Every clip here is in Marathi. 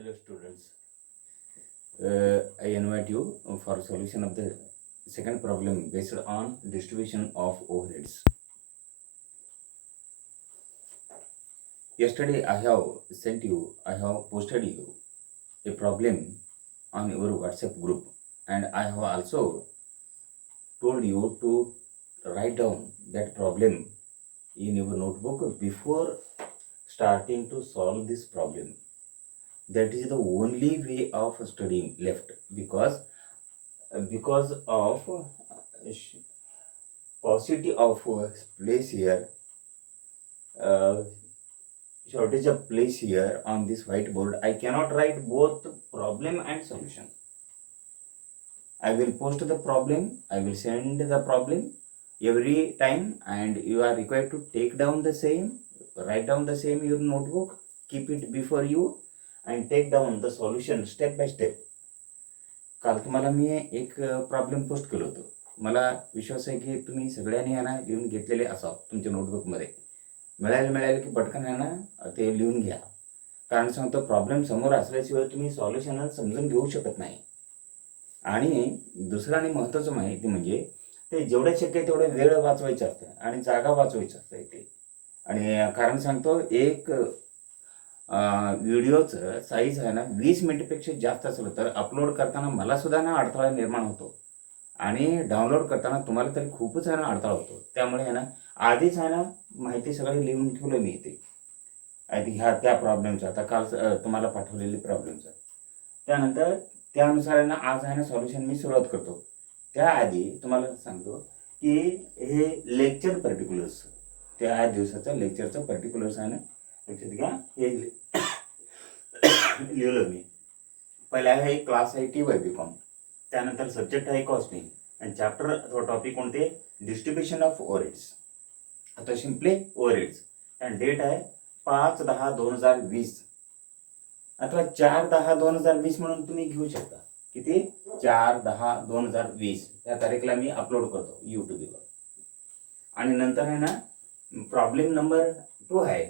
Hello students. I invite you for solution of the second problem based on distribution of overheads. Yesterday I have posted you a problem on your WhatsApp group, and I have also told you to write down that problem in your notebook before starting to solve this problem. That is the only way of studying left, because of paucity of place here, uh, shortage of place here on this whiteboard. I cannot write both problem and solution. I will post the problem, I will send the problem every time, and you are required to take down the same, write down the same in your notebook, keep it before you, and take down the solution step by step. काल तुम्हाला मी एक प्रॉब्लेम पोस्ट केलं होतं. मला विश्वास आहे की तुम्ही सगळ्यांनी यांना लिहून घेतलेले असावं तुमच्या नोटबुकमध्ये. मिळाले की पटकन यांना ते लिहून घ्या. कारण सांगतो, प्रॉब्लेम समोर असल्याशिवाय तुम्ही सॉल्युशन समजून घेऊ शकत नाही. आणि दुसरं आणि महत्त्वाचं माहिती म्हणजे ते जेवढं शक्य आहे तेवढं वेळ वाचवायचं असतं आणि जागा वाचवायचं असतं ते. आणि कारण सांगतो, एक व्हिडिओचं साईज आहे ना 20 मिनिटपेक्षा जास्त असलं तर अपलोड करताना मला सुद्धा ना अडथळा निर्माण होतो, आणि डाउनलोड करताना तुम्हाला तरी खूपच आहे ना अडथळा होतो. त्यामुळे आहे ना आधीच आहे ना माहिती सगळी लिहून ठेवलं मी इथे. ह्या त्या प्रॉब्लेमचं आता काल तुम्हाला पाठवलेली प्रॉब्लेमचं. त्यानंतर त्यानुसार आहे ना आज आहे ना सॉल्युशन मी सुरुवात करतो. त्याआधी तुम्हाला सांगतो की हे लेक्चर पर्टिक्युलर्स, त्या दिवसाचं लेक्चरचं पर्टिक्युलर्स आहे ना लक्षात घ्या. हे लिहिलं मी. पहिला आहे क्लास आहे TYBCom, त्यानंतर सब्जेक्ट आहे कॉस्टिंग, आणि चॅप्टर अथवा टॉपिक कोणते, डिस्ट्रीब्युशन ऑफ ओव्हरहेड्स. आता सिम्पली ओव्हरहेड्स, आणि डेट आहे 5/10/2020 अथवा 4/10/2020 म्हणून तुम्ही घेऊ शकता. किती, 4/10/2020 या तारीखला मी अपलोड करतो यूट्यूबवर. आणि नंतर आहे ना प्रॉब्लेम नंबर 2 आहे.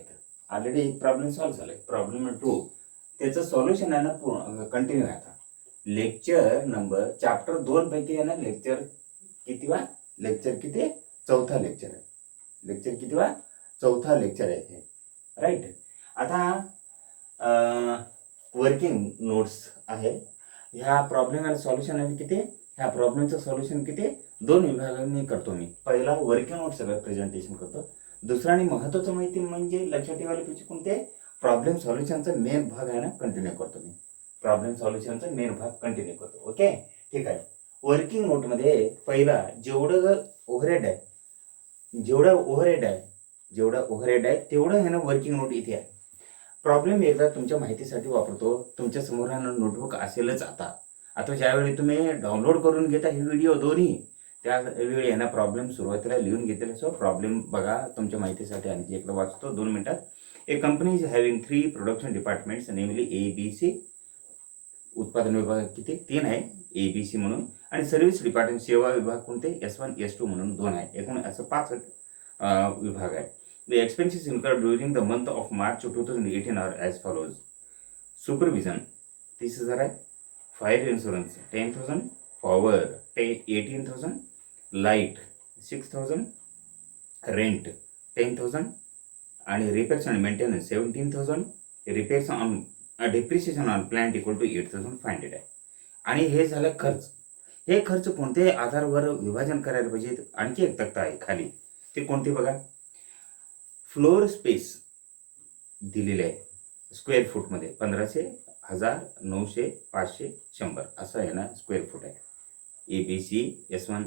ऑलरेडी एक प्रॉब्लेम सॉल्व्ह झालाय. प्रॉब्लेम नंबर 2 त्याचं सॉल्युशन आहे ना कंटिन्यू आहे. आता लेक्चर नंबर चॅप्टर 2 पैकी आहे ना लेक्चर कितीवा, लेक्चर किती, चौथा लेक्चर आहे. लेक्चर कितीवा, चौथा लेक्चर आहे हे, राईट. आता वर्किंग नोट्स आहे. ह्या प्रॉब्लेमला सॉल्युशन आहे किती, ह्या प्रॉब्लेमचं सॉल्युशन किती 2 विभागांनी करतो मी. पहिला वर्किंग नोट सगळं प्रेझेंटेशन करतो. दुसरा आणि महत्त्वाचं माहिती म्हणजे लक्षात ठेवायला पाहिजे कोणते, प्रॉब्लेम सॉल्युशनचा मेन भाग आहे ना कंटिन्यू करतो मी. प्रॉब्लेम सॉल्युशनचा मेन भाग कंटिन्यू करतो. ओके, ठीक आहे. वर्किंग नोटमध्ये पहिला जेवढं ओव्हरहेड आहे तेवढं आहे ना वर्किंग नोट इथे आहे. प्रॉब्लेम एकदा तुमच्या माहितीसाठी वापरतो. तुमच्या समोर नोटबुक असेलच आता ज्यावेळी तुम्ही डाउनलोड करून घेता हे व्हिडिओ दोन्ही, त्यावेळी आहे ना प्रॉब्लेम सुरुवातीला लिहून घेतलेला असो. प्रॉब्लेम बघा तुमच्या माहितीसाठी आणखी एकदा वाचतो 2 मिनिटात. A company is having 3 production departments, namely ABC. उत्पादन विभाग किती, 3 आहे ABC म्हणून. आणि सर्व्हिस डिपार्टमेंट, सेवा विभाग कोणते, S1 S2 म्हणून 2 आहे. एकूण असं 5 विभाग आहे. The expenses incurred during the month of March 2018 are as follows. Supervision 30,000 आहे. Fire insurance 10,000. Power 18,000. Light 6,000. Rent 10,000. आणि repairs and maintenance 17,000. Repairs on depreciation on plant equal to 8,500 आहे. आणि हे झालं खर्च. हे खर्च कोणत्याही आधारावर विभाजन करायला पाहिजे. आणखी एक तक्ता आहे खाली, ते कोणते बघा. फ्लोर स्पेस दिलेले आहे स्क्वेअर फूटमध्ये 1500, 1000, 900, 500, 100 असं आहे ना स्क्वेअर फूट आहे ABC S1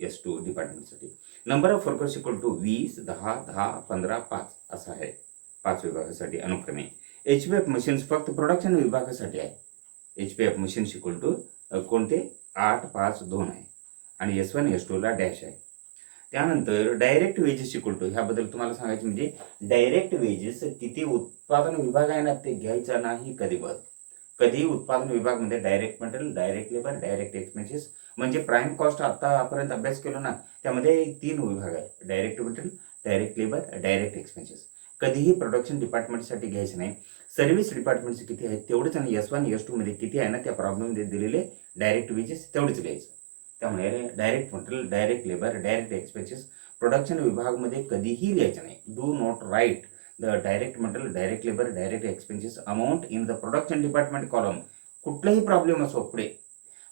S2 डिपार्टमेंटसाठी. Number of workers equal to 20, 10, 10, 15, 5 असं आहे 5 विभागासाठी अनुक्रमे. HPF मशीन्स फक्त प्रोडक्शन विभागासाठी आहे. HPF मशीन्स इक्वल टू कोणते 8, 5, 2 आहे. आणि S1 S2ला डॅश आहे. त्यानंतर डायरेक्ट वेजेस इक्वल टू, ह्याबद्दल तुम्हाला सांगायचं म्हणजे डायरेक्ट वेजेस किती उत्पादन विभाग आहे ना ते घ्यायचा नाही कधी उत्पादन विभागमध्ये direct material, direct labour, direct expenses, म्हणजे प्राईम कॉस्ट आतापर्यंत अभ्यास केलो ना त्यामध्ये 3 विभाग आहे, direct material, direct labour, direct expenses. कधीही प्रोडक्शन डिपार्टमेंटसाठी घ्यायचं नाही. सर्व्हिस डिपार्टमेंटचे किती आहे तेवढेच, आणि S1 S2 मध्ये किती आहे ना त्या प्रॉब्लेममध्ये दिलेले डायरेक्ट वेजेस तेवढेच घ्यायचं. त्यामुळे direct material, direct labour, direct expenses production विभागामध्ये कधीही लिहायचं नाही. Do not write the direct material, direct labour, direct expenses amount in the production department column. कुठलाही प्रॉब्लेम असो पुढे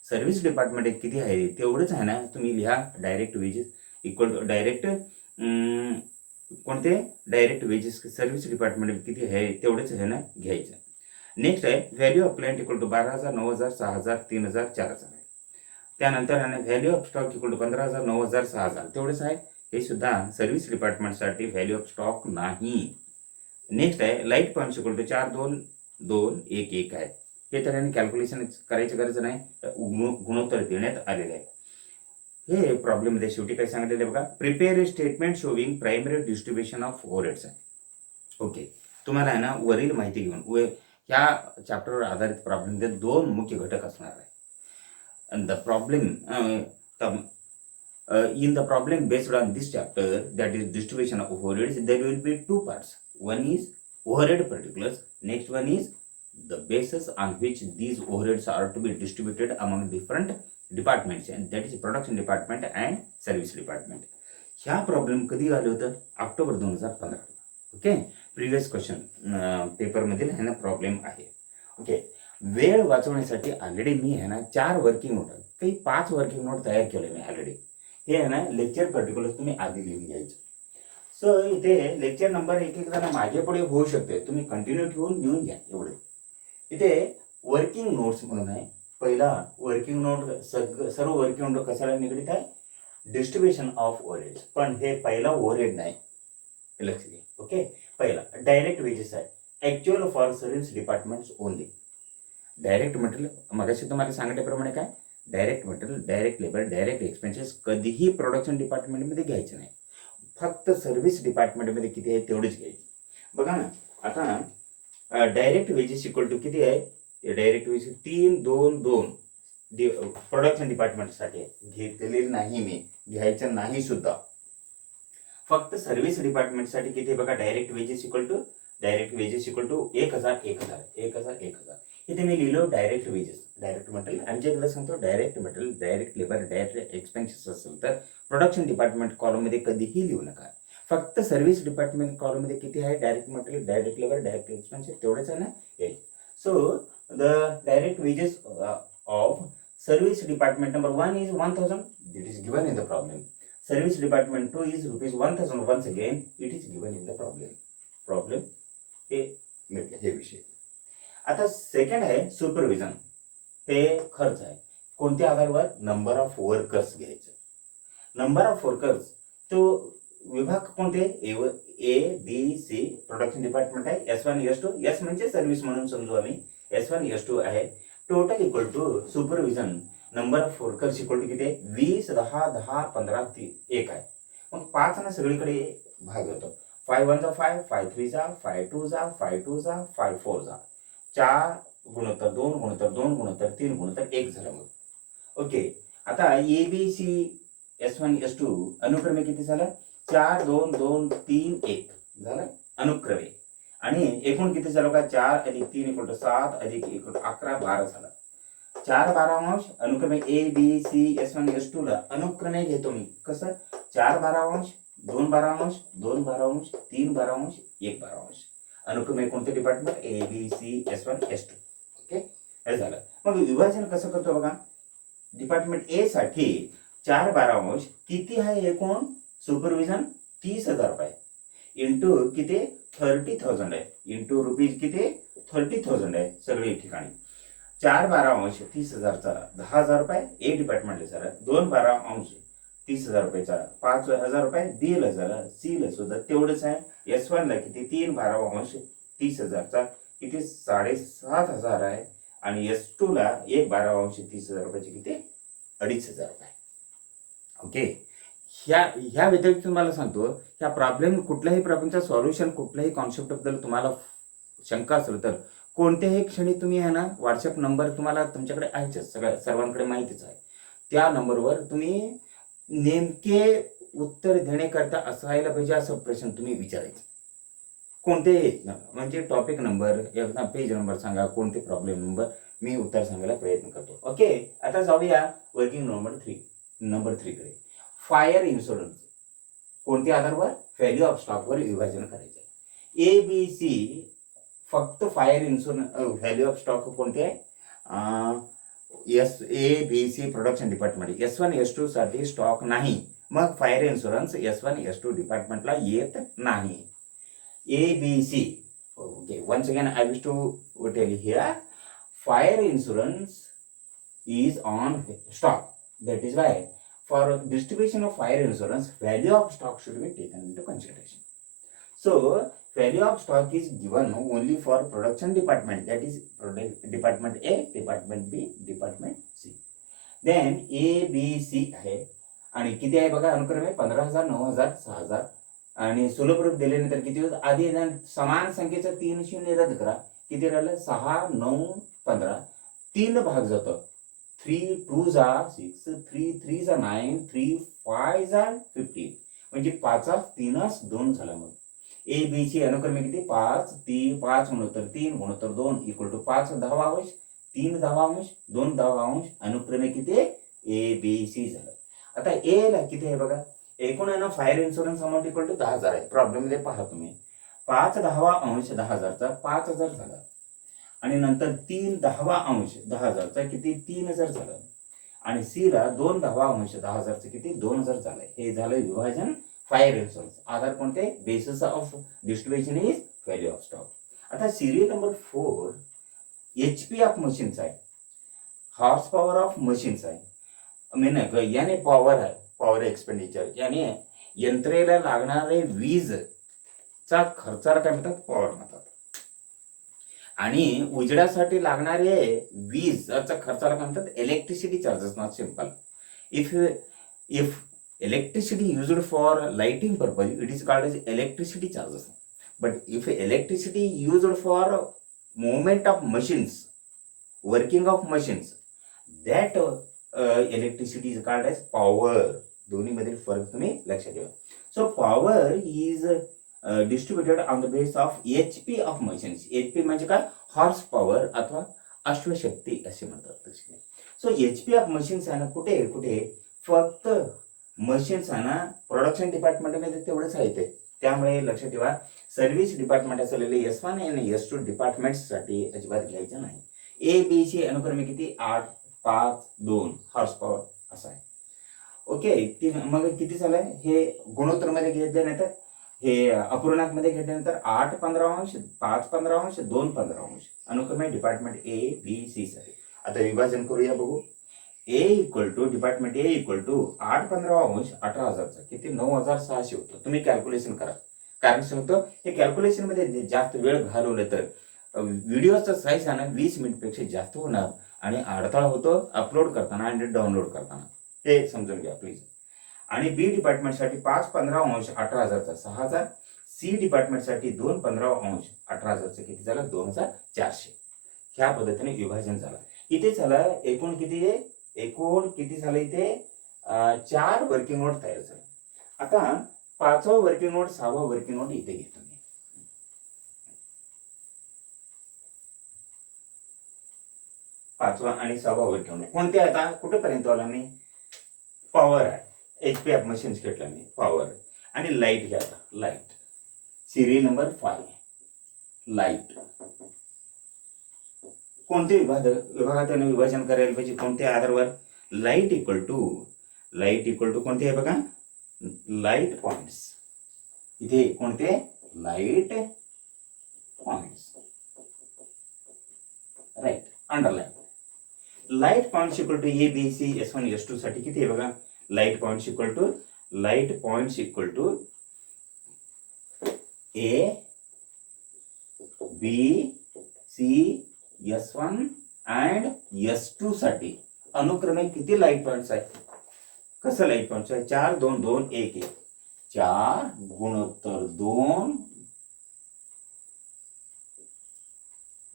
सर्व्हिस डिपार्टमेंट किती आहे तेवढंच आहे ना तुम्ही लिहा. Direct wages equal to direct कोणते डायरेक्ट वेजेस सर्व्हिस डिपार्टमेंट किती आहे तेवढेच आहे ना घ्यायचं. नेक्स्ट आहे value of plant equal to 12,000, 9,000, 6,000, 3,000, 4,000. त्यानंतर आहे value of stock equal to 15,000, 9,000, 6,000 तेवढेच आहे. हे सुद्धा सर्व्हिस डिपार्टमेंटसाठी व्हॅल्यू ऑफ स्टॉक नाही. नेक्स्ट आहे लाईट पॉईंट इक्वल टू 4, 2, 2, 1, 1 आहे. हे तर कॅल्क्युलेशन करायची गरज नाही, गुणोत्तर देण्यात आलेले आहे. हे प्रॉब्लेम मध्ये शेवटी काय सांगितलेलं बघा, prepare A statement showing primary distribution of overheads आहे. ओके, तुम्हाला आहे ना वरील माहिती घेऊन ह्या चॅप्टरवर आधारित प्रॉब्लेममध्ये 2 मुख्य घटक असणार आहे. And the problem in the problem based on this chapter, that is distribution of overheads, there will be 2 parts. One is overhead particulars, next one is the basis on which these overheads are to be distributed among different departments, and that is production department and service department. ह्या प्रॉब्लेम कधी आले होतं? October 2015. Okay, previous question paper मधील है ना प्रॉब्लेम आहे. ओके, वेळ वाचवण्यासाठी ऑलरेडी मी आहे ना 4 वर्किंग नोट, काही 5 वर्किंग नोट तयार केले मी ऑलरेडी. हे आहे ना लेक्चर पर्टिक्युलर तुम्ही आधी लिहून घ्यायचं. सो इथे लेक्चर नंबर एक एक जण मागे पुढे होऊ शकते, तुम्ही कंटिन्यू ठेवून लिहून घ्या एवढे. इथे वर्किंग नोट्स म्हणून आहे. पहिला वर्किंग नोट, सर्व वर्किंग नोट कशाला निगडीत आहे? Distribution of overheads. पण हे पहिला ओव्हरहेड नाही, लक्ष द्या. ओके, पहिला डायरेक्ट वेजेस आहे, actual for service departments only. Direct material मगाशी तुम्हाला सांगितल्याप्रमाणे काय, direct material, direct labour, direct expenses कधीही प्रोडक्शन डिपार्टमेंटमध्ये घ्यायचे नाही. फक्त सर्व्हिस डिपार्टमेंटमध्ये किती आहे तेवढेच घ्यायचे. बघा ना, आता डायरेक्ट वेजेस इक्वल टू किती आहे? डायरेक्ट वेजेस 3, 2, 2 प्रोडक्शन डिपार्टमेंटसाठी घेतलेले नाही मी, घ्यायचं नाही सुद्धा. फक्त सर्व्हिस डिपार्टमेंटसाठी किती आहे बघा, डायरेक्ट वेजेस इक्वल टू 1,000, 1,000, 1,000. इथे मी लिहिलो डायरेक्ट वेजेस, डायरेक्ट मटेरियल. आणि जे सांगतो direct material, direct labour, direct expenses असेल तर प्रोडक्शन डिपार्टमेंट कॉलम मध्ये कधीही लिहू नका. फक्त सर्व्हिस डिपार्टमेंट कॉलम मध्ये किती आहे? Direct material, direct labour, direct expenses तेवढेच आहे ना येईल. So the direct wedges of service department number 1 is 1,000. It is given in the problem. Service department 2 is rupees 1,000. Once again, it is given in the problem. हे विषय. आता सेकंड आहे सुपरविजन. हे खर्च आहे. कोणत्या आधारावर? नंबर ऑफ वर्कर्स घ्यायचं. नंबर ऑफ वर्कर्स तो विभाग कोणते? A B C production department आहे. S1 S2, S म्हणजे सर्व्हिस म्हणून समजू आम्ही. S1 S2 आहे. Total equal to supervision number of workers equal to किती आहे? 20, 10, 10, 15, 1 आहे. मग 5 ना सगळीकडे भाग होतो. 5 1 जा 5, 5 3 जा, 5 2 जा, 5 2 जा, 5 4 जा. 4 गुणोत्तर 2 गुणोत्तर 2 गुणोत्तर 3 गुणोत्तर 1 झालं मग. ओके, आता ABC S1 S2 अनुक्रमे किती झालं? 4 2 2 3 1 झालं अनुक्रमे. आणि एकूण किती झालं का? 4 अधिक 3 इक्वल टू 7 अधिक 1 11 12 झालं. 4 12 अनुक्रमे ABC S1 S2 ला अनुक्रमे घेतो मी. कसं? 4 12 2 12 2 12 3 12 1 12. अनुक्रमे कोणते department? ABC S1 S2. Okay, हे झालं. मग विभाजन कसं करतो बघा. डिपार्टमेंट ए साठी 4 12 किती आहे एकूण सुपरविजन? 30,000 रुपये इंटू किती? 30,000 आहे. इंटू रुपीज किती? 30,000 आहे सगळे ठिकाणी. 4 12 30,000चा 10,000 रुपये ए डिपार्टमेंटला झाला. 2 12 30,000 रुपयाचा 5,000 रुपये दिलं झालं. सी ला सुद्धा तेवढंच आहे. S1 ला किती? 3 12 30,000चा किती? 7,500 आहे. आणि S2 ला 1 12 30,000 रुपयाचे किती? 2,500 रुपये. ओके, ह्या व्यतिरिक्त तुम्हाला सांगतो, ह्या प्रॉब्लेम कुठल्याही प्रॉब्लेमचा सॉल्युशन कुठल्याही कॉन्सेप्ट बद्दल तुम्हाला शंका असेल तर कोणत्याही क्षणी तुम्ही आहे ना व्हॉट्सअप नंबर तुम्हाला तुमच्याकडे आहेच, सर्वांकडे माहितीच आहे. त्या नंबरवर तुम्ही नेमके उत्तर देण्याकरता असायला पाहिजे असं प्रश्न तुम्ही विचारायचे. कोणते म्हणजे टॉपिक नंबर, पेज नंबर सांगा, कोणते प्रॉब्लेम नंबर, मी उत्तर सांगायला प्रयत्न करतो. ओके, आता जाऊया वर्किंग नंबर 3 कडे. फायर इन्शुरन्स कोणत्या आधारावर? व्हॅल्यू ऑफ स्टॉकवर विभाजन करायचे. ए बी सी फक्त fire insurance value of stock कोणते आहे? A B C production department S1 S2 साठी स्टॉक नाही, मग फायर इन्शुरन्स S1 S2 डिपार्टमेंटला येत नाही. ABC. Okay, once again I wish to tell you here, fire insurance is on stock. That is why for distribution of fire insurance, value of stock should be taken into consideration. So value of stock is given only for production department, that is department A, department B, department C. Then ABC आहे आणि किती आहे बघा, अनुक्रमे 15,000, 9,000, 6,000 आणि सुलभ दिल्यानंतर किती होत? आधी समान संख्येचं 3 शून्य रद्द करा, किती राहिलं? 6, 9, 15, 3 भाग जातो. 3 2 6, 3 3 9, 3 5 15, म्हणजे 5 3 2 झाला. मग ABC अनुक्रमे किती? 5 3 5 गुणोत्तर 3 गुणोत्तर 2 इक्वल टू 5 10 3 10 2 10 अनुक्रमे किती? ABC झालं. आता ए ला किती आहे बघा, एकूण आहे ना fire insurance amount equal to 10,000 आहे. प्रॉब्लेम मध्ये पहा तुम्ही, 5 10 10,000चा 5,000 झाला आणि नंतर 3 10 10,000चा किती? 3,000 झालं आणि सी ला 2 10 10,000चं किती? 2,000 झालंय. हे झालं विभाजन फायर इन्शुरन्स. आधार कोणते? Basis of distribution is value of stock. आता serial number 4 HP of machines आहे, हॉर्स पॉवर ऑफ मशीन्स आहे. याने पॉवर आहे, पॉवर एक्सपेंडिचर, याने यंत्रेला लागणारे वीजचा खर्चाला काय म्हणतात? पॉवर म्हणतात. आणि उजेडासाठी लागणारे वीजचा खर्चाला काय म्हणतात? Electricity charges. Not simple. If electricity used for lighting purpose, it is called as electricity charges. But if electricity used for movement of machines, working of machines, that electricity is called as power. दोन्ही मधील फरक तुम्ही लक्षात ठेवा. So power is distributed on the basis of HP of machines. HP म्हणजे काय? हॉर्स पॉवर अथवा अश्वशक्ती असे म्हणतात. सो HP of machines आहे ना, कुठे कुठे फक्त मशीन्स आहे ना, प्रोडक्शन डिपार्टमेंटमध्ये तेवढंच आहे ते. त्यामुळे लक्षात ठेवा, सर्व्हिस डिपार्टमेंट असलेले S1 आणि S2 डिपार्टमेंटसाठी अजिबात घ्यायचं नाही. ABC अनुक्रमे किती? 8 5 2 हॉर्स पॉवर असा आहे. ओके, मग किती झालंय? हे गुणोत्तर मध्ये घेतल्यानंतर, हे अपूर्णांक मध्ये घेतल्यानंतर 8 15 5 15 2 15 अनुक्रमे डिपार्टमेंट ABC साठी. आता विभाजन करूया, बघू. A equal to department A equal to 8 15 18,000चा किती? 9,600 होतं. तुम्ही कॅल्क्युलेशन करा. कारण सांगतो, हे कॅल्क्युलेशन मध्ये जास्त वेळ घालवलं तर व्हिडिओचा साईज आहे ना 20 मिनिटपेक्षा जास्त होणार आणि अडथळा होतो अपलोड करताना आणि डाउनलोड करताना. हे समजून घ्या प्लीज. आणि बी डिपार्टमेंटसाठी 5 15 18,000चा 6,000, सी डिपार्टमेंटसाठी 2 15 18,000चा किती झालं? 2,400. ह्या पद्धतीने विभाजन झालं. इथे झालं एकूण किती आहे? एकूण किती झालं इथे? 4 वर्किंग नोट तयार झाले. आता 5वा वर्किंग नोट 6वा वर्किंग नोट इथे घेतो मी. 5वा आणि 6वा वर्किंग नोट कोणते? आता कुठेपर्यंत आला मी? पॉवर आहे, HP ऑफ मशीन्स घेतला मी, पॉवर. आणि लाईट घ्या. आता लाईट सिरियल नंबर 5 लाईट. कोणते विभागात विभाजन करायला पाहिजे? कोणत्या आधारावर? लाईट इक्वल टू कोणते आहे बघा? Light points. इथे कोणते? Light points. Right, underline. Light points equal to ABC S1 S2 साठी किती आहे बघा? Light points equal to A B C S1 and S2 साठी अनुक्रमे किती लाईट पॉइंट्स आहेत? कसं लाईट पॉइंट्स आहे? 4 2 2 1 1. 4 गुणोत्तर 2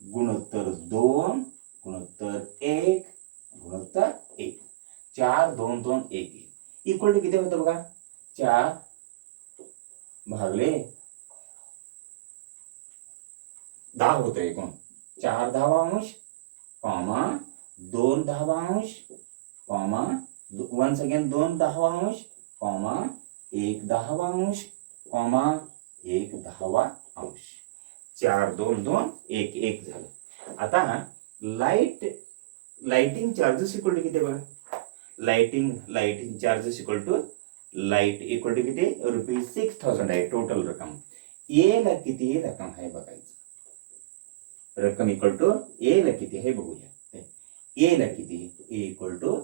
गुणोत्तर 2 गुणोत्तर 1 गुणोत्तर 1. 4 2 2 1 1 इक्वल टू किती होतं बघा? 4 भागले comma 2/10 comma once again 2/10 comma 1/10 comma 1/10 4 2 2 1 1 झालं. आता लाइटिंग चार्जेस इक्वल टू किती बघा. Lighting charges equal to light equal to किती ₹6,000 आहे टोटल रक्कम. ए ला किती रक्कम आहे बघायचं. रक्कम इक्वल टू ए ला किती आहे बघूया. ए ला किती ए इक्वल टू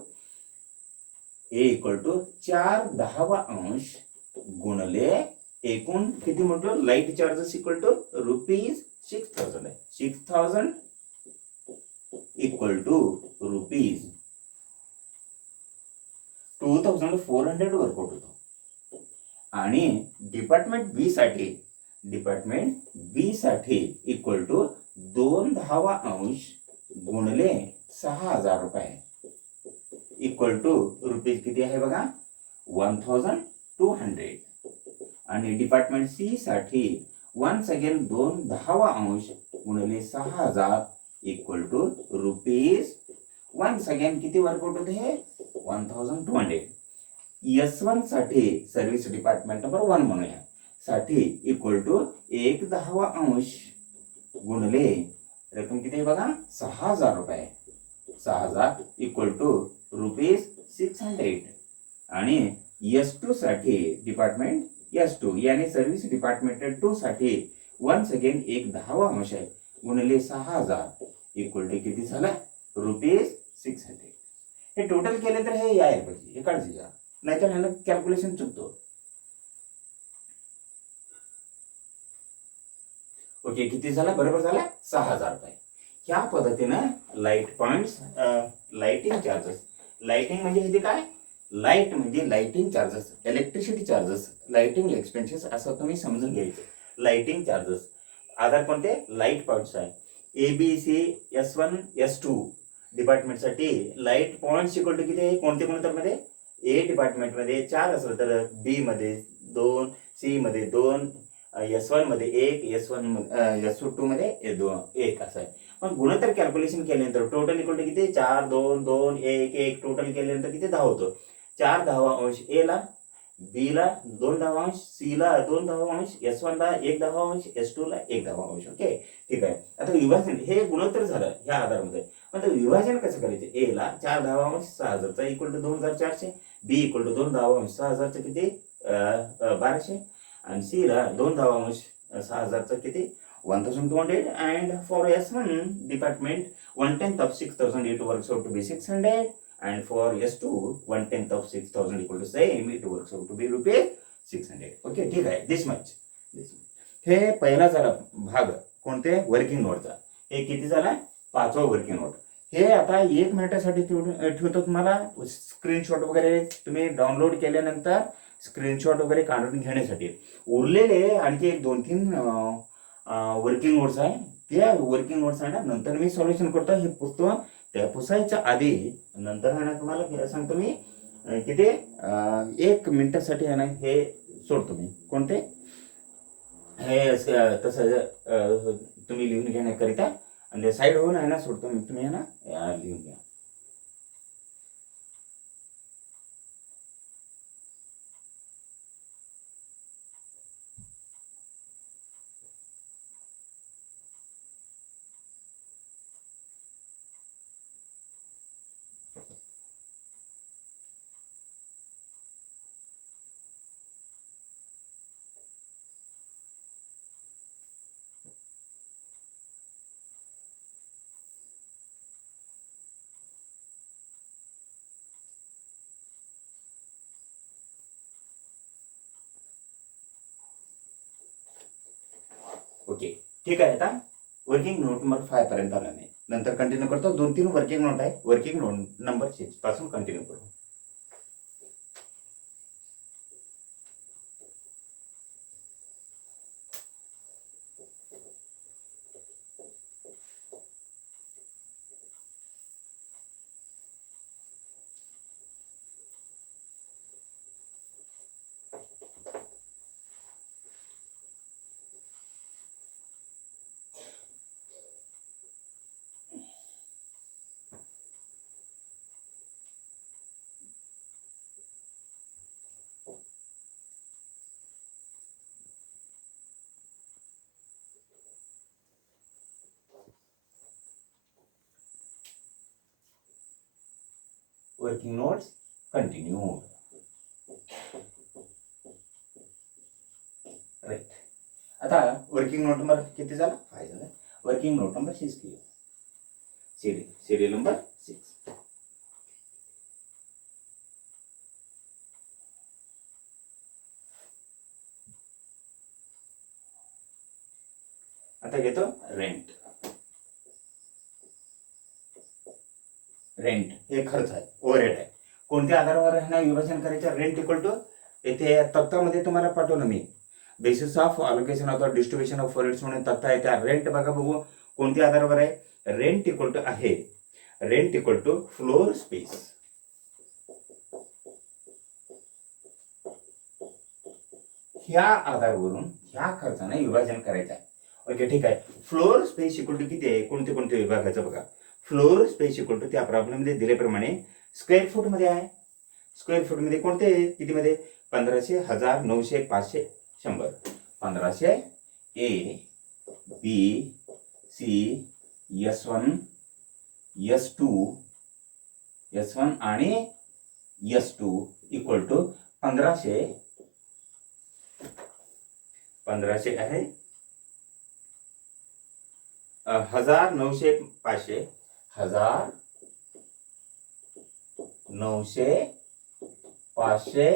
4/10 गुणले एकूण किती म्हटलं लाईट चार्जेस इक्वल टू ₹6,000 आहे. 6,000 इक्वल टू ₹2,400 वर्कआउट होतो. आणि डिपार्टमेंट बी साठी इक्वल टू 2/10 गुणले 6,000 रुपये इक्वल टू रुपीज किती आहे बघा 1,200. आणि डिपार्टमेंट सी साठी वन्स अगेन 2/10 गुणले 6,000 equal to rupees once again किती वर्कआउट होते हे 1,200. S1 साठी सर्व्हिस डिपार्टमेंट नंबर 1 म्हणूया साठी इक्वल टू 1/10 गुणले रक्कम किती आहे बघा 6,000 रुपये. 6,000 इक्वल टू ₹600. आणि S2 साठी डिपार्टमेंट S2 यानी सर्व्हिस डिपार्टमेंट 2 साठी वन्स अगेन 1/10 आहे गुणले 6,000 इक्वल टू किती झालं ₹600. हे टोटल केले तर हे यायला पाहिजे हे काळजी घ्या नाहीतर ह्याला कॅल्क्युलेशन चुकतो. ओके किती झाला बरोबर झाला 6,000 रुपये. ह्या पद्धतीनं light points lighting charges lighting म्हणजे हे काय लाईट म्हणजे lighting charges electricity charges lighting expenses असं तुम्ही समजून घ्यायचं. लाइटिंग चार्जेस आधार कोणते लाईट पॉइंट्स आहे. ABC S1 S2 डिपार्टमेंट साठी लाईट पॉइंट्स इक्वल टू किती आहे कोणते कोणत्या मध्ये ए डिपार्टमेंट मध्ये 4 असलं तर बी मध्ये 2 सी मध्ये 2 S1 मध्ये 1 S2 मध्ये 2 1 असं आहे. पण गुणोत्तर कॅल्क्युलेशन केल्यानंतर टोटल इक्वल टू किती 4 2 2 1 1 टोटल केल्यानंतर किती 10 होतो. 4/10 ए ला बी ला 2/10 सी ला 2/10 S1 ला 1/10 S2 ला 1/10. ओके ठीक आहे. आता विभाजन हे गुणोत्तर झालं ह्या आधारामध्ये. पण ते विभाजन कसं करायचं ए ला 4/10 6,000 equal to 2,400 B equal to 2/10 6,000 किती 1,200 आणि सी ला 2/10 6,000 किती 1,200. and for S1 department 1/10 of 6,000 it works out to be 600 and for S2 1/10 of 6,000 equal to same it works out to be ₹600. Okay ठीक आहे दिस मच. हे पहिला झाला भाग कोणते वर्किंग नोटचा. हे किती झाला 5वा वर्किंग नोट. हे आता 1 मिनिटासाठी ठेवतो तुम्हाला स्क्रीनशॉट वगैरे तुम्ही डाउनलोड केल्यानंतर स्क्रीनशॉट वगैरे काढून घेण्यासाठी. उरलेले आणखी 1-2-3 वर्किंग नोट्स आहे त्या वर्किंग नोट्स आहे ना नंतर मी सॉल्युशन करतो. हे पुस्तक त्या पुसायच्या आधी नंतर आहे ना तुम्हाला सांगतो मी किती 1 मिनिटासाठी आहे ना हे सोडतो मी कोणते हे तसं तुम्ही लिहून घेण्याकरिता आणि साईड होऊन आहे ना सोडतो मी तुम्ही आहे ना लिहून घ्या. ओके ठीक आहे. आता वर्किंग नोट नंबर 5 पर्यंत आला नाही नंतर कंटिन्यू करतो. 2-3 वर्किंग नोट आहे वर्किंग नोट नंबर 6 पासून कंटिन्यू करू. Working notes continued. राईट. आता वर्किंग नोट नंबर किती झाला? 5 झाला. वर्किंग नोट नंबर 6 केली. Serial number 6. आता घेतो रेंट. रेंट हे खर्च आहे, ओव्हरहेड आहे. कोणत्या आधारावर ह्यांना विभाजन करायचं? रेंट इक्वल टू, इथे तक्तामध्ये तुम्हाला पाठवलं मी, basis of allocation of the distribution of overheads म्हणून तक्ता आहे. त्या रेंट बघा बघू कोणत्या आधारावर आहे. रेंट इक्वल टू आहे, rent equal to floor space. ह्या आधारावरून ह्या खर्चाने विभाजन करायचं आहे. ओके, ठीक आहे. फ्लोर स्पेस इक्वल टू किती आहे? कोणते कोणते विभागाचं बघा. फ्लोर स्पेस इक्वल टू त्या प्रॉब्लेम मध्ये दिल्याप्रमाणे स्क्वेअर फूट मध्ये आहे. स्क्वेअर फूट मध्ये कोणते किती मध्ये? 1500, 1000, 900, 500, 100. 1500 ए B C S1 S2 S1 आणि S2 इक्वल टू 1500 आहे. 1000, 900, 500, 1000, 900, 500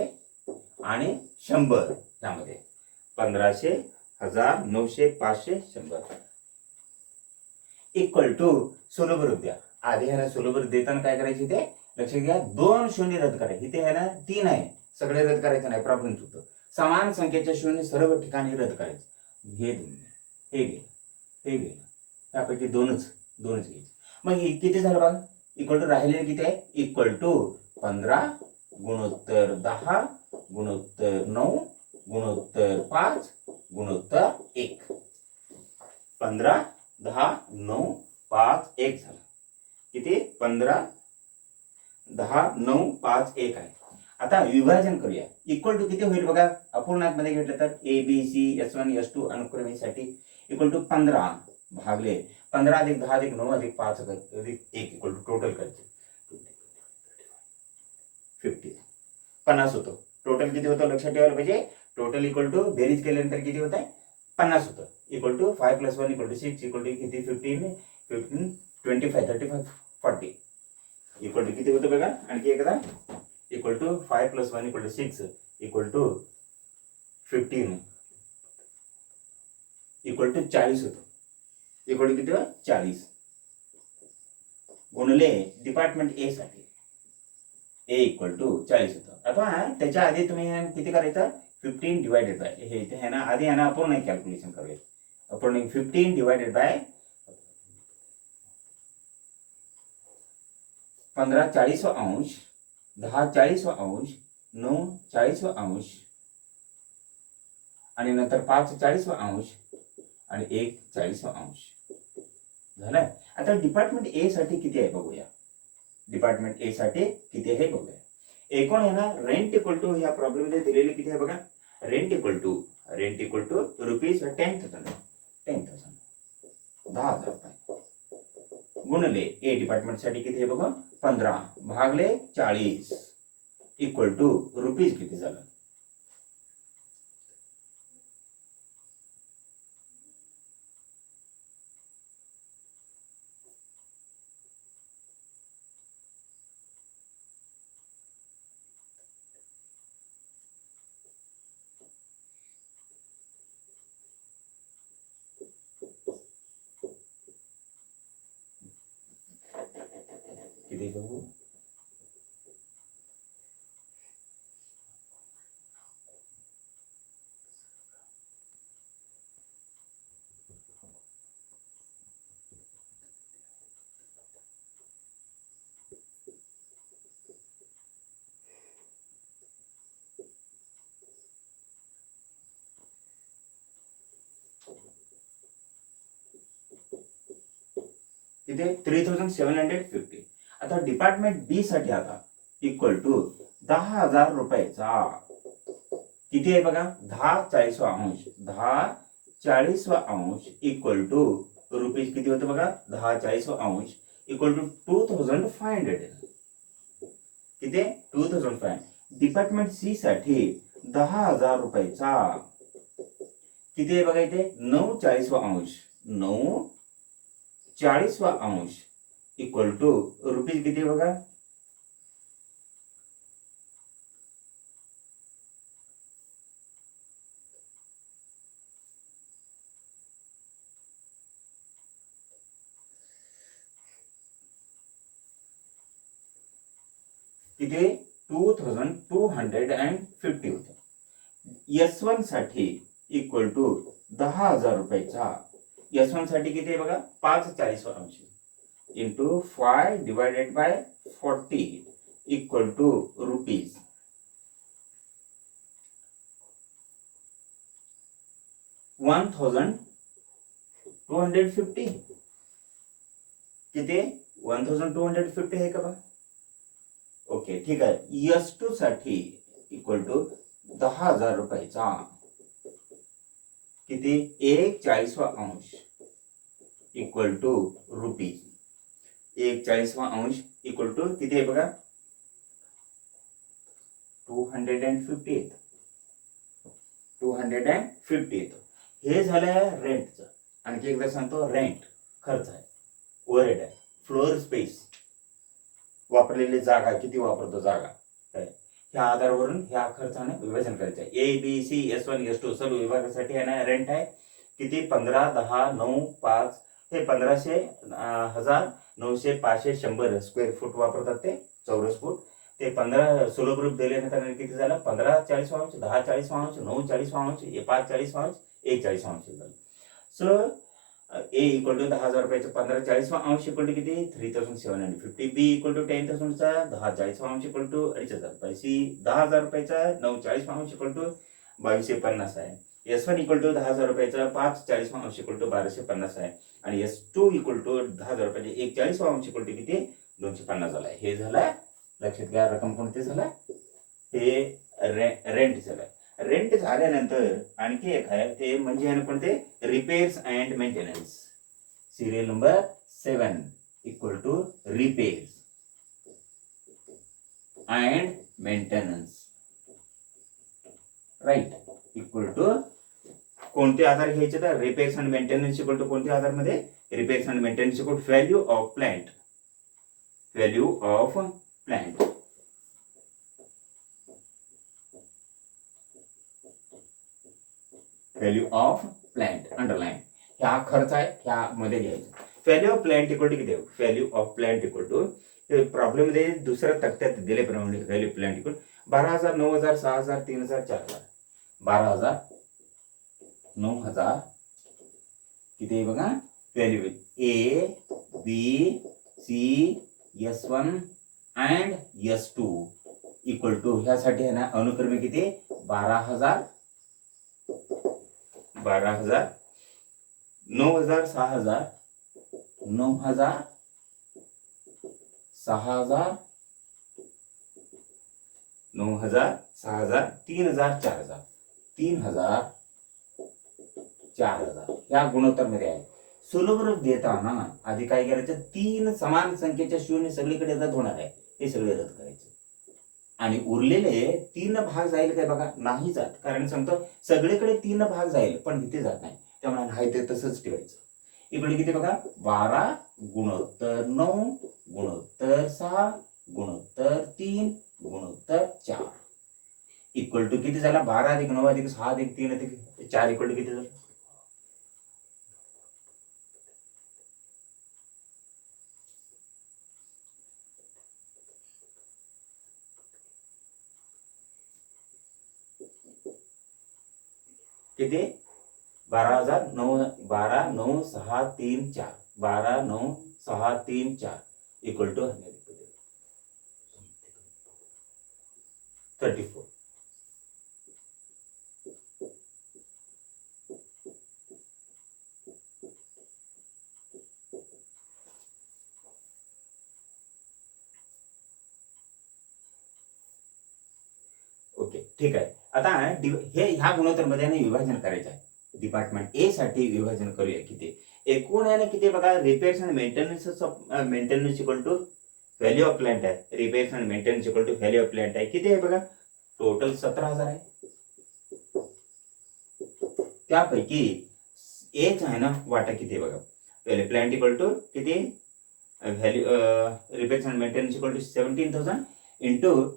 आणि 100. त्यामध्ये 1500, 1000, 900, 500, 100 इक्वल टू सोलोबर द्या. आधी आहे ना सोलोबर देताना काय करायचे ते लक्षात घ्या. 2 शून्य रद्द करायचे. इथे आहे ना 3 आहे, सगळे रद्द करायचं नाही, प्रॉब्लेम चुकतो. समान संख्येच्या शून्य सर्व ठिकाणी रद्द करायचं. हे गेलं, हे गेलं, त्यापैकी दोनच घ्यायचे. मग हे किती झालं बघा? इक्वल टू राहिलेले किती आहे? इक्वल टू 15 गुणोत्तर 10 गुणोत्तर 9 गुणोत्तर 5 गुणोत्तर 1. 15, 10, 9, 5, 1 झालं. किती? 15, 10, 9, 5, 1 आहे. आता विभाजन करूया. इक्वल टू किती होईल बघा? अपूर्णांक मध्ये घेतलं तर A B C S1 S2 अनुक्रमेसाठी इक्वल टू 15 भागले 15 अधिक 10 अधिक 9 अधिक 5 अधिक 1 इक्वल टू टोटल करायचे 50. 50 होतो. टोटल किती होतं लक्षात ठेवायला पाहिजे. टोटल इक्वल टू बेरीज केल्यानंतर किती होत आहे? 50 होतं. इक्वल टू 5 + 1 = 6 इक्वल टू किती? 15, 25, 35, 40 इक्वल टू किती होतं बघा? आणखी एकदा equal to 5 + 1 = 6 equal to 15 equal to 40 होतं. इक्वल टू किती? 40 गुणिले डिपार्टमेंट ए साठी ए इक्वल टू 40 होतं. आता त्याच्या आधी तुम्ही किती करायचं? 15 डिवायडेड बाय हे इथे आहे ना, आधी आहे ना अपूर्ण कॅल्क्युलेशन करूया. अपूर्ण 15 डिवायडेड बाय 15 40वां अंश, 10 40वां अंश, 9 40वां अंश आणि नंतर 5 40वां अंश आणि 1 40वां अंश झालं. आता डिपार्टमेंट ए साठी किती आहे बघूया. डिपार्टमेंट ए साठी किती आहे बघूया. एकूण आहे ना रेंट इक्वल टू ह्या प्रॉब्लेम मध्ये दिलेले किती आहे बघा. रेंट इक्वल टू रुपीज 10,000 10,000 गुणले ए डिपार्टमेंट साठी किती आहे बघा 15 भागले 40 इक्वल टू रुपीज किती झालं. किती बघू. किती 3750. आता डिपार्टमेंट बी साठी आता इक्वल टू 10,000 रुपयाचा किती आहे बघा 10 40वां अंश 10 40वां अंश इक्वल टू रुपीज किती होतं बघा 10 40वां अंश इक्वल टू 2500. किती 2500. डिपार्टमेंट सी साठी 10,000 रुपयाचा किती आहे बघा इथे 9/40 9/40 इक्वल टू रुपीज किती आहे बघा किती 2250 होते. S1 साठी इक्वल टू 10,000 रुपयाचा S1 साठी किती आहे बघा 5/40 इंटू 5/40 इक्वल टू रुपीज 1250. किती 1250 आहे का बघा. ओके ठीक आहे. S2 साठी इक्वल टू 10,000 रुपयाचा किती 1/40 equal to rupees 1/40 equal to किती आहे बघा 250 येतो. हे झालं रेंटचं. आणखी एकदा सांगतो रेंट खर्च आहे, ओव्हरहेड आहे, फ्लोअर स्पेस, वापरलेली जागा किती वापरतो जागा, ह्या आधारावरून ह्या खर्चाने विभाजन करायचं आहे. A, B, C, S1, S2 सर्व विभागासाठी आहे ना रेंट आहे किती 15, 10, 9, 5 हे 1500, 1000, 900, 500, 100 स्क्वेअर फूट वापरतात ते चौरस फूट. ते 15 सुलभ रूप दिल्यानंतर किती झालं 15/40, 10/40, 9/40, 5/40, 1/40 झालं. सो A इक्वल टू 10,000 रुपयाचं 15/40 इक्वल टू किती 3,750. B इक्वल टू 10,000चा 10/40 इक्वल टू 2,500 रुपये. C 10,000 रुपयाचा 9/40 इक्वल टू 2,250 आहे. S1 इक्वल टू 10,000 रुपयाचा 5/40 इक्वल टू 1,250 आहे. आणि S2 इक्वल टू 10,000 रुपयाचे 1/40 इक्वल टू किती 250 झालाय. हे झालं लक्षात घ्या. रक्कम कोणती झालं हे रेंट झालं. रेंट झाल्यानंतर आणखी एक आहे ते म्हणजे कोणते repairs and maintenance. Serial number 7 equal to repairs and maintenance right equal to कोणते आधार घ्यायचे तर repairs and maintenance equal to कोणत्या आधार मध्ये repairs and maintenance equal value of plant value of plant underline ह्या खर्च आहे ह्या मध्ये घ्यायचं. Value of plant equal to किती value of plant equal to problem मध्ये दुसऱ्या तक्त्यात दिल्याप्रमाणे व्हॅल्यू प्लांट इक्वल 12,000, 9,000, 6,000, 3,000, 4,000. 12,000, 9,000 किती आहे बघा value A, B, C, S1 and S2 equal to ह्यासाठी आहे ना अनुक्रमे किती 12,000, 9,000, 6,000, 9,000, 6,000, 9,000, 6,000, 3,000, 4,000, 3,000, 4,000 या गुणोत्तर मध्ये आहे. सुलभ रूप देताना आधी काय करायचं 3 समान संख्येच्या शून्य सगळीकडे रद्द होणार आहे हे सगळे रद्द करायचे आणि उरलेले 3 भाग जाईल काय बघा नाही जात. कारण सांगतो सगळीकडे 3 भाग जाईल पण इथे जात नाही त्यामुळे नाही ते तसंच ठेवायचं. इकडे किती बघा 12 गुणोत्तर 9 गुणोत्तर 6 गुणोत्तर 3 गुणोत्तर 4 इक्वल टू किती झाला 12 अधिक 9 अधिक 6 अधिक 3 अधिक 4 इक्वल टू किती झालं किती 12,9,6,3,4 12,9,6,3,4 इक्वल टू 34. ओके ठीक आहे. आता हे ह्या गुणोत्तर मध्ये विभाजन करायचं आहे. डिपार्टमेंट ए साठी विभाजन करूया किती एकूण आहे ना किती बघा रिपेअर्स आणि maintenance equal to value of plant आहे, repairs and maintenance equal to value of plant आहे. किती आहे बघा, टोटल 17,000 आहे. त्यापैकी एच आहे ना वाटा किती आहे बघा, पहिले प्लांट इक्वल टू किती, value repairs and maintenance equal to 17,000 into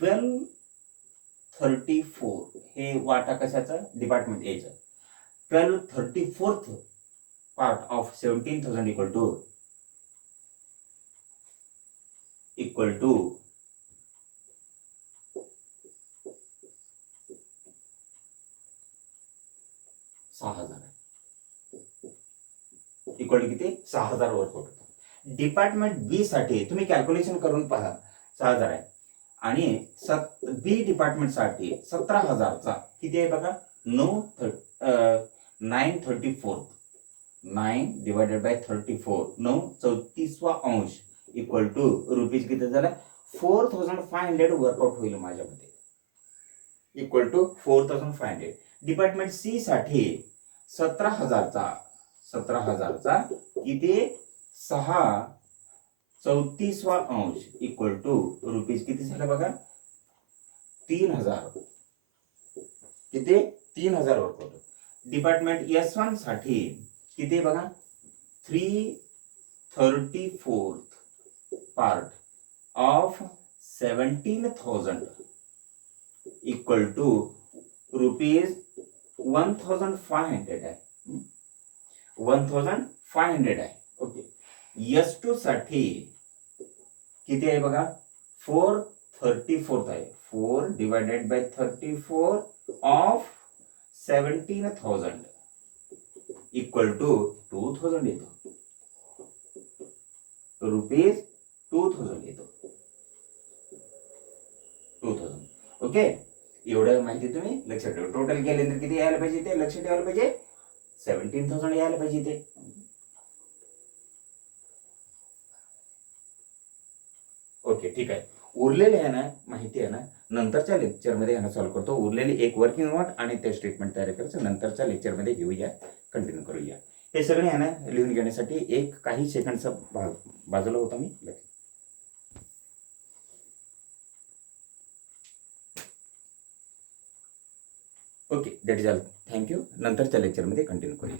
1234. हे वाटा कशाचा, डिपार्टमेंट एचा. 1234th part of 17,000 equal to 6,000 equal to किती, 6,000 वर्क होत. डिपार्टमेंट बी साठी तुम्ही कॅल्क्युलेशन करून पहा, 6,000 आहे. आणि बी डिपार्टमेंट साठी 17,000चा किती आहे बघा, 9/34. 9 divided by 34, 9/34 equal to rupees किती झाला, 4,500 वर्कआउट होईल माझ्यामध्ये, इक्वल टू 4,500. डिपार्टमेंट सी साठी 17,000चा किती, 6/34 इक्वल टू रुपीज किती झालं बघा, 3,000. किती, 3,000 वर्कआउट. डिपार्टमेंट S1 साठी किती बघा, 3/34 part of 17,000 equal to rupees 1,500 आहे. 1,500 आहे. ओके. S2 साठी किती आहे बघा, 4/34 आहे. 4 divided by 34 of 17,000 equal to 2,000 येतो, रुपीज 2,000 येतो, 2,000. ओके. एवढं माहिती तुम्ही लक्षात ठेवा. टोटल केल्यानंतर किती यायला पाहिजे ते लक्षात ठेवायला पाहिजे, 17,000 यायला पाहिजे ते. ओके, ठीक आहे. उरलेले आहे ना माहिती आहे ना, नंतरच्या लेक्चरमध्ये आहे ना सॉल्व्ह करतो. उरलेली एक वर्किंग नोट आणि ते स्टेटमेंट तयार करायचं नंतरच्या लेक्चरमध्ये घेऊया, कंटिन्यू करूया. हे सगळे आहे ना लिहून घेण्यासाठी एक काही सेकंडचा बाजूला होता मी. Okay, that is all. Thank you. नंतरच्या लेक्चरमध्ये कंटिन्यू करूया.